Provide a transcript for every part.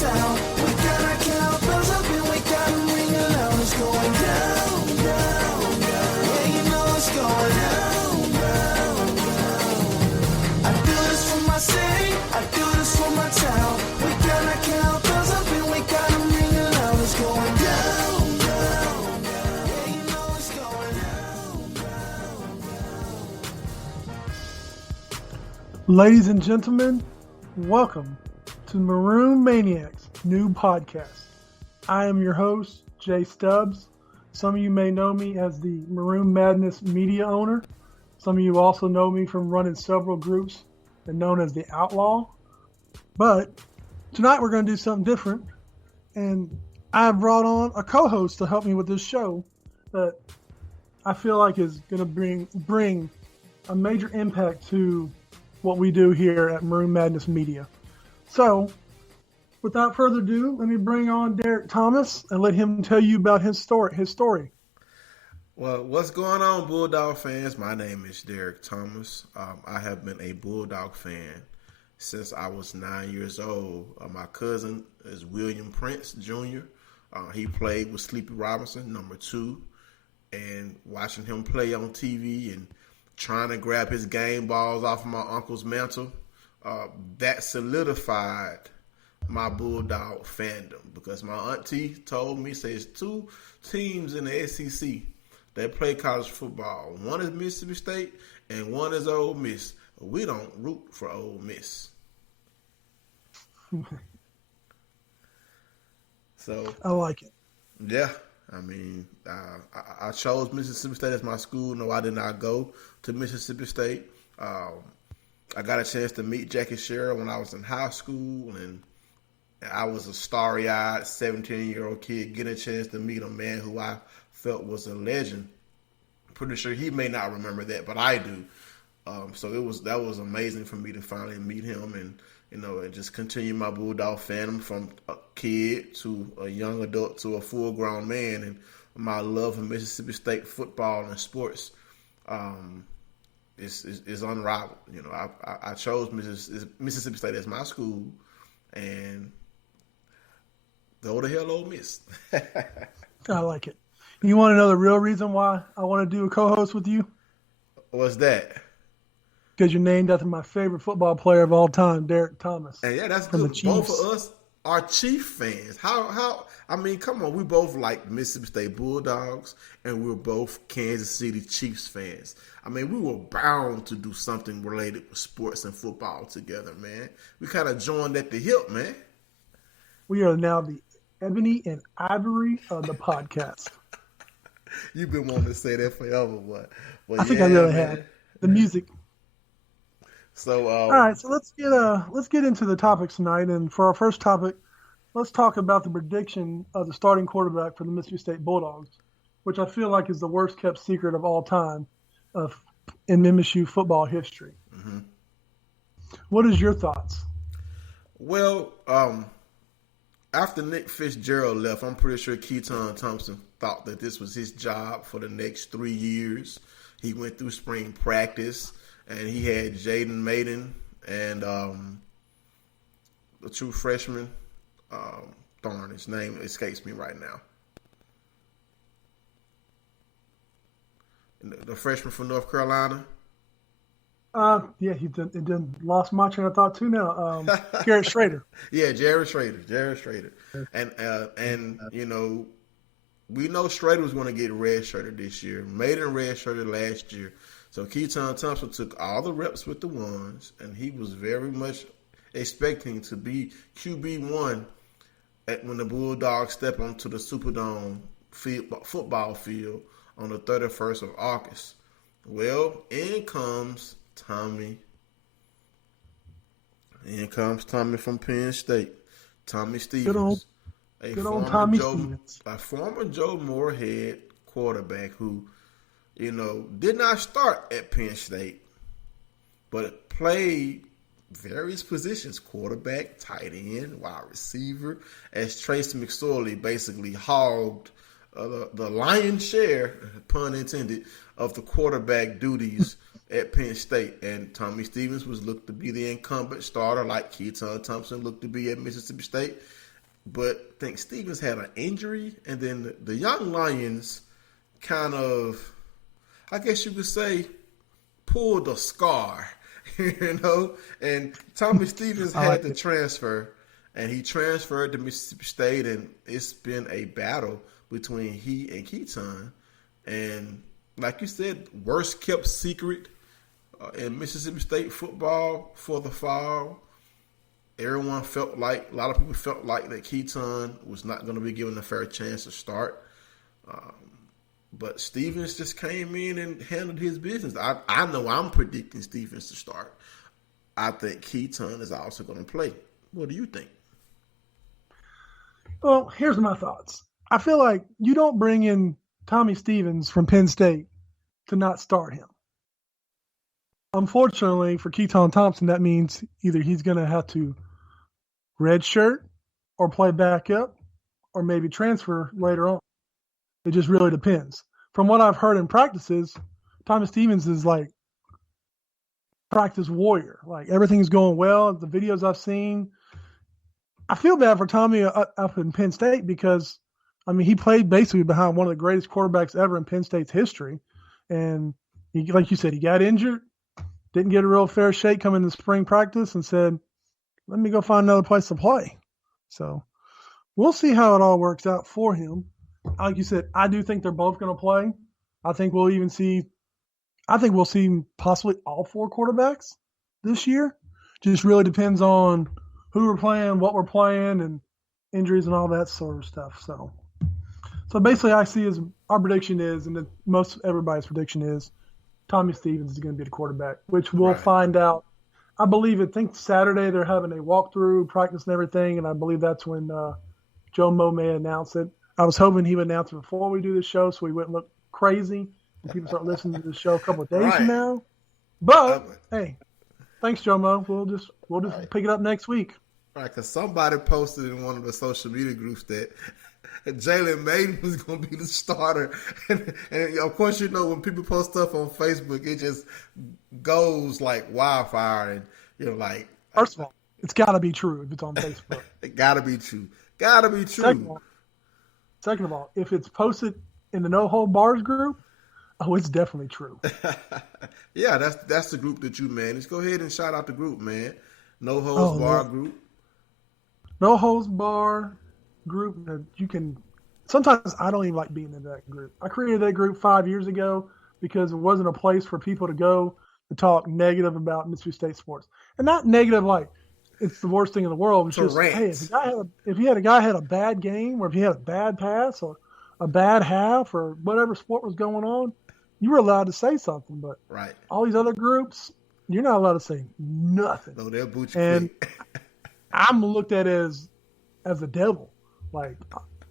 town. We got our cowbells up and we got them ringing loud. It's going down, down, down. Yeah, you know it's going down, down, down. I do this for my city, I do this for my town. We got our cowbells up and we got them ringing loud. It's going down, down, down. Yeah, you know it's going down, down, down. Ladies and gentlemen, welcome to Maroon Maniacs' new podcast. I am your host, Jay Stubbs. Some of you may know me as the Maroon Madness media owner. Some of you also know me from running several groups and known as the Outlaw. But tonight we're going to do something different, and I have brought on a co-host to help me with this show that I feel like is going to bring a major impact to what we do here at Maroon Madness Media. So, without further ado, let me bring on Derek Thomas and let him tell you about his story. Well, what's going on, Bulldog fans? My name is Derek Thomas. I have been a Bulldog fan since I was 9 years old. My cousin is William Prince Jr. He played with Sleepy Robinson, number 2, and watching him play on TV and trying to grab his game balls off of my uncle's mantle, that solidified my Bulldog fandom, because my auntie told me, says 2 teams in the SEC that play college football. One is Mississippi State and one is Ole Miss. We don't root for Ole Miss. So I like it. Yeah, I mean, I chose Mississippi State as my school. No, I did not go to Mississippi State. I got a chance to meet Jackie Sherrill when I was in high school, and I was a starry-eyed 17-year-old kid getting a chance to meet a man who I felt was a legend. I'm pretty sure he may not remember that, but I do. So that was amazing for me to finally meet him, and and just continue my Bulldog fandom from a kid to a young adult to a full-grown man, and my love of Mississippi State football and sports is unrivaled. I chose Mississippi State as my school, and go to hell, Ole Miss. I like it. You want to know the real reason why I want to do a co-host with you? What's that? Because you're named after my favorite football player of all time, Derek Thomas. And yeah, that's good. Both of us are Chief fans. How? I mean, come on. We both like Mississippi State Bulldogs, and we're both Kansas City Chiefs fans. I mean, we were bound to do something related with sports and football together, man. We kind of joined at the hip, man. We are now the ebony and ivory of the podcast. You've been wanting to say that forever, but I think I really have. The music. So all right, so let's get into the topics tonight. And for our first topic, let's talk about the prediction of the starting quarterback for the Mississippi State Bulldogs, which I feel like is the worst kept secret of all time in MSU football history. Mm-hmm. What is your thoughts? Well, after Nick Fitzgerald left, I'm pretty sure Keaton Thompson thought that this was his job for the next 3 years. He went through spring practice, and he had Jaden Maiden and the true freshman. Darn, his name escapes me right now. The freshman from North Carolina. Yeah, he lost my train of thought too now. Garrett Schrader. Yeah, Jared Schrader. And we know Schrader was going to get redshirted this year. Maiden redshirted last year. So Keaton Thompson took all the reps with the ones, and he was very much expecting to be QB1 when the Bulldogs step onto the Superdome football field on the 31st of August. Well, in comes Tommy. In comes Tommy from Penn State. Tommy Stevens. Good old Tommy Stevens. A former Joe Moorhead quarterback who, did not start at Penn State, but played various positions: quarterback, tight end, wide receiver, as Tracy McSorley basically hogged the lion's share, pun intended, of the quarterback duties at Penn State. And Tommy Stevens was looked to be the incumbent starter, like Keaton Thompson looked to be at Mississippi State. but I think Stevens had an injury, and then the young Lions kind of, I guess you could say, pulled a scar, and Tommy Stevens had to transfer, and he transferred to Mississippi State, and it's been a battle between he and Keaton, and like you said, worst kept secret in Mississippi State football for the fall. Everyone felt like, a lot of people felt like that Keaton was not going to be given a fair chance to start. But Stevens just came in and handled his business. I know I'm predicting Stevens to start. I think Keaton is also going to play. What do you think? Well, here's my thoughts. I feel like you don't bring in Tommy Stevens from Penn State to not start him. Unfortunately for Keaton Thompson, that means either he's going to have to redshirt or play backup or maybe transfer later on. It just really depends. From what I've heard in practices, Tommy Stevens is like practice warrior. Like everything's going well. The videos I've seen, I feel bad for Tommy up in Penn State because, I mean, he played basically behind one of the greatest quarterbacks ever in Penn State's history. And he, like you said, he got injured, didn't get a real fair shake coming to spring practice and said, let me go find another place to play. So we'll see how it all works out for him. Like you said, I do think they're both going to play. I think we'll see possibly all four quarterbacks this year. Just really depends on who we're playing, what we're playing, and injuries and all that sort of stuff. So basically I see our prediction is, and most everybody's prediction is, Tommy Stevens is going to be the quarterback, which we'll find out. I think Saturday they're having a walkthrough, practice and everything, and I believe that's when Joe Mo may announce it. I was hoping he would announce it before we do the show so we wouldn't look crazy and people start listening to the show a couple of days from now. But, hey, thanks, Joe Mo. We'll just pick it up next week. Right, because somebody posted in one of the social media groups that Jalen Mayden was going to be the starter. And of course, when people post stuff on Facebook, it just goes like wildfire. And, First of all, it's got to be true if it's on Facebook. It got to be true. Got to be true. Second of all, if it's posted in the No Hold Bars group, it's definitely true. Yeah, that's the group that you manage. Go ahead and shout out the group, man. No Holds Bar group. No Holds Bar group that you can. Sometimes I don't even like being in that group. I created that group 5 years ago because it wasn't a place for people to go to talk negative about Mississippi State sports, and not negative like it's the worst thing in the world. It's just, hey, if a guy had a bad game, or if he had a bad pass, or a bad half, or whatever sport was going on, you were allowed to say something. But all these other groups, you're not allowed to say nothing. No, they'll boot you. And I'm looked at as the devil. Like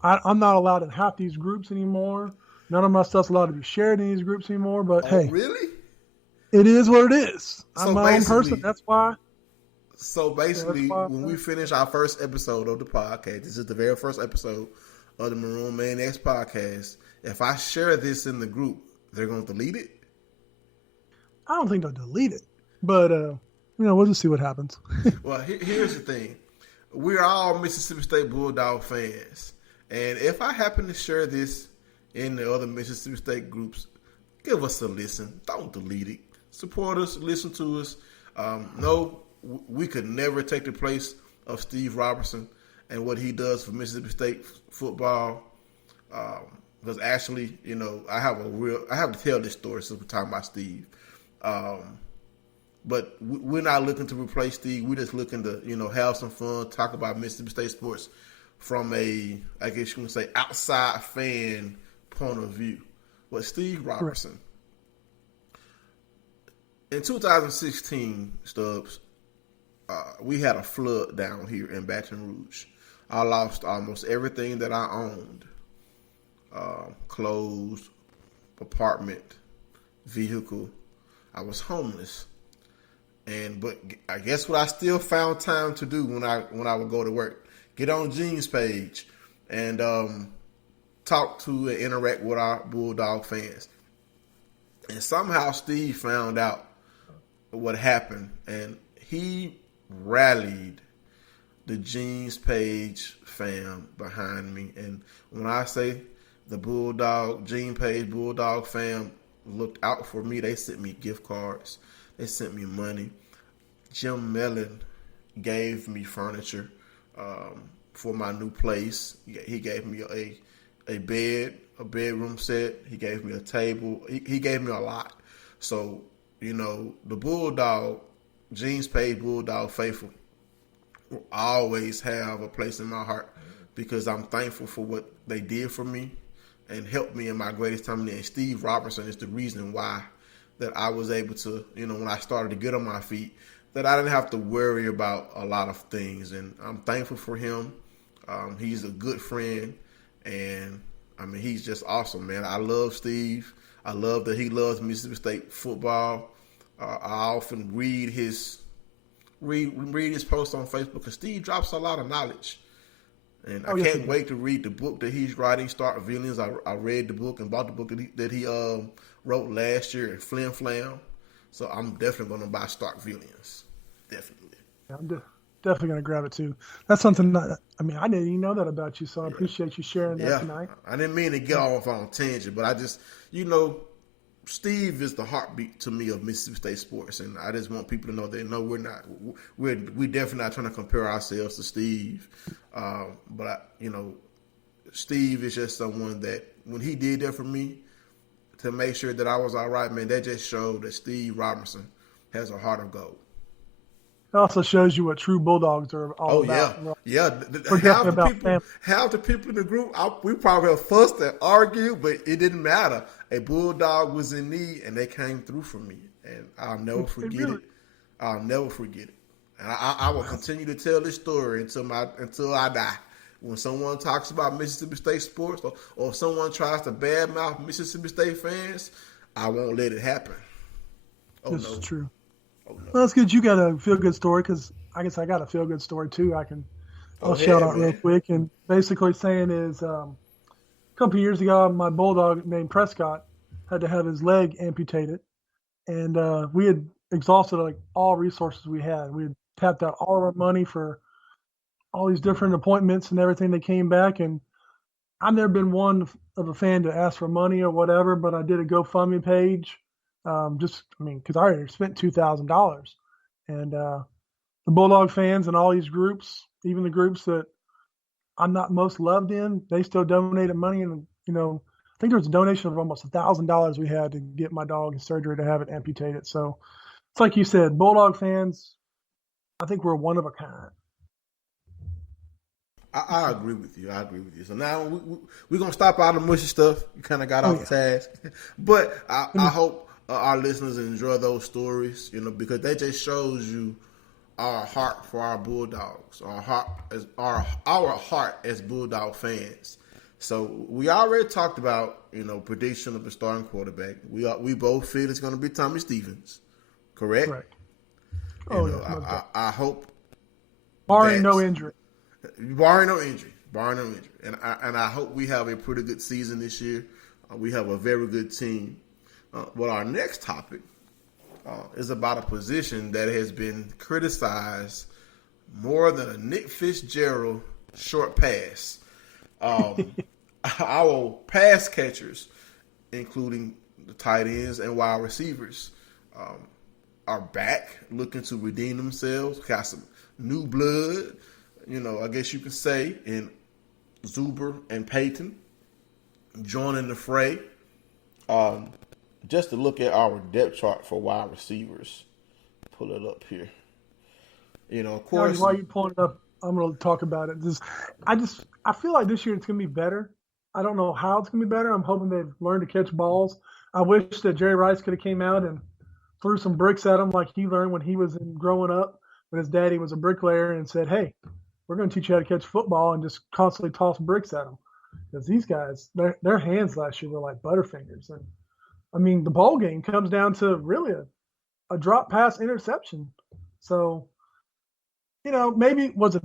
I'm not allowed in half these groups anymore. None of my stuff's allowed to be shared in these groups anymore. But hey, really? It is what it is. I'm my own person. That's why. So basically, when we finish our first episode of the podcast, this is the very first episode of the Maroon Maniacs podcast. If I share this in the group, they're going to delete it? I don't think they'll delete it, but we'll just see what happens. Well, here's the thing: we're all Mississippi State Bulldog fans, and if I happen to share this in the other Mississippi State groups, give us a listen. Don't delete it. Support us. Listen to us. No. We could never take the place of Steve Robertson and what he does for Mississippi State football. Because actually, I have to tell this story since we're talking about Steve. But we're not looking to replace Steve. We're just looking to, have some fun, talk about Mississippi State sports from I guess you can say, outside fan point of view. But Steve Robertson, in 2016, Stubbs, we had a flood down here in Baton Rouge. I lost almost everything that I owned. Clothes, apartment, vehicle. I was homeless. But I guess what I still found time to do when I would go to work, get on Gene's page and talk to and interact with our Bulldog fans. And somehow Steve found out what happened, and he rallied the Jeans Page fam behind me. And when I say the Bulldog, Gene Page Bulldog fam looked out for me, they sent me gift cards. They sent me money. Jim Mellon gave me furniture for my new place. He gave me a bed, a bedroom set. He gave me a table. He gave me a lot. So, the Bulldog, Jeans Page Bulldog faithful, will always have a place in my heart because I'm thankful for what they did for me and helped me in my greatest time. And Steve Robertson is the reason why that I was able to, when I started to get on my feet, that I didn't have to worry about a lot of things. And I'm thankful for him. He's a good friend. And, he's just awesome, man. I love Steve. I love that he loves Mississippi State football. I often read his posts on Facebook, because Steve drops a lot of knowledge. And I can't wait to read the book that he's writing, Start Villains. I read the book and bought the book that he wrote last year, Flim Flam. So I'm definitely going to buy Start Villains. Definitely. I'm definitely going to grab it too. That's something that, I didn't even know that about you, so I appreciate you sharing that tonight. I didn't mean to get off on a tangent, but I just, Steve is the heartbeat to me of Mississippi State sports, and I just want people to know that we're definitely not trying to compare ourselves to Steve, but Steve is just someone that when he did that for me to make sure that I was all right, man, that just showed that Steve Robertson has a heart of gold. It also shows you what true Bulldogs are all about. Half the people in the group, we probably have fussed and argued, but it didn't matter. A Bulldog was in need, and they came through for me, and I'll never forget it. I'll never forget it. And I will continue to tell this story until I die. When someone talks about Mississippi State sports, or someone tries to badmouth Mississippi State fans, I won't let it happen. This is true. Oh, no. Well, that's good. You got a feel-good story, because I guess I got a feel-good story too. I'll shout out real quick. And basically saying is a couple of years ago, my Bulldog named Prescott had to have his leg amputated. And we had exhausted all resources we had. We had tapped out all of our money for all these different appointments and everything that came back. And I've never been one of a fan to ask for money or whatever, but I did a GoFundMe page. Because I already spent $2,000, and the Bulldog fans and all these groups, even the groups that I'm not most loved in, they still donated money. And, I think there was a donation of almost $1,000 we had to get my dog surgery to have it amputated. So it's like you said, Bulldog fans, I think we're one of a kind. I agree with you. So now we're going to stop all the mushy stuff. You kind of got off task. But I hope our listeners enjoy those stories, because that just shows you our heart for our Bulldogs, our heart as Bulldog fans. So we already talked about, prediction of the starting quarterback. We both feel it's going to be Tommy Stevens, correct? Correct. I hope, barring no injury. Barring no injury, and I hope we have a pretty good season this year. We have a very good team. Well, our next topic is about a position that has been criticized more than a Nick Fitzgerald short pass. Our pass catchers, including the tight ends and wide receivers, are back looking to redeem themselves. Got some new blood, I guess you could say, in Zuber and Payton joining the fray. Just to look at our depth chart for wide receivers, pull it up here. Of course. While you pulling it up, I'm going to talk about it. I feel like this year it's going to be better. I don't know how it's going to be better. I'm hoping they've learned to catch balls. I wish that Jerry Rice could have came out and threw some bricks at him like he learned when he was growing up, when his daddy was a bricklayer, and said, "Hey, we're going to teach you how to catch football," and just constantly toss bricks at them. Because these guys, their hands last year were like butterfingers. And the bowl game comes down to really a drop pass interception. So, maybe was it